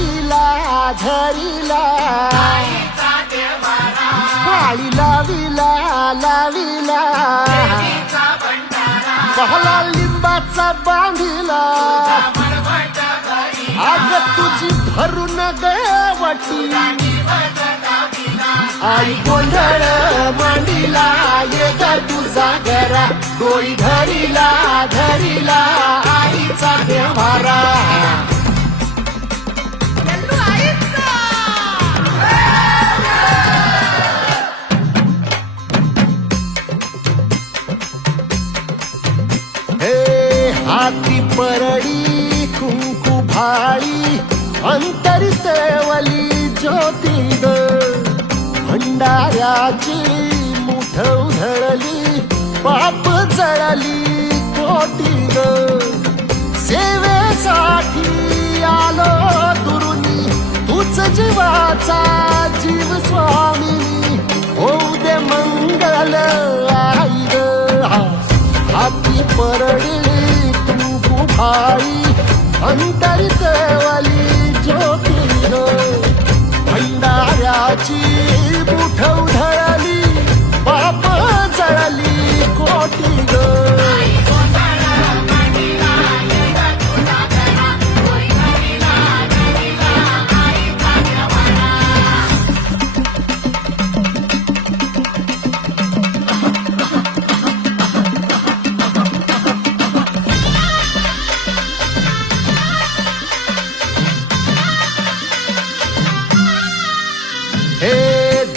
धरिला धरिला माळी लाविला लाविला पहला लिंबाचा बांधिला आग तुझी भरून गवटी आई गोंधळ मांडिला ये ग तुझा घरा डोई धरिला धरिला आईचा देवारा हाती परडी कुंकू भाळी अंतरितवली ज्योती ग भंडाऱ्याची मुठ उधळली पाप जळली कोटी ग सेवेसाठी आलो दुरुनी तूच जीवाचा जीव स्वामी होऊ दे मंगल आई ग हाती परडी भाई अंतरितवली ज्योती ग भंडाऱ्याची मुठ उधळली पाप जळली कोटी ग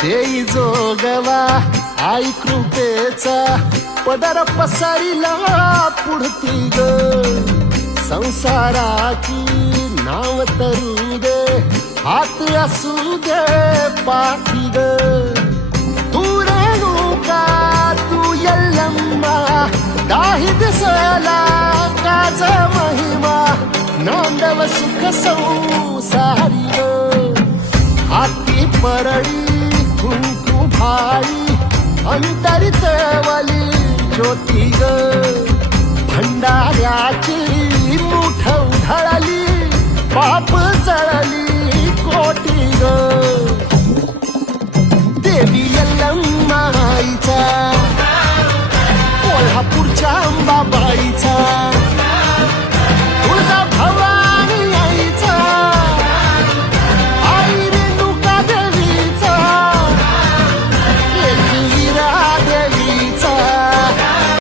देई जोगवा आई कृपेचा पदर पसरिला पुढती ग संसाराची नाव तरू दे हात असू दे पाठी ग तू रेणुका तू यल्लम्मा दाही दिसला काज महिमा नांदव सुख संसारी ग हाती परडी कुंकू भाई अंतरितवली ज्योती ग भंडाऱ्याची मुठ उधळली पाप जळली कोटी ग देवी यल्लम्मा आईचा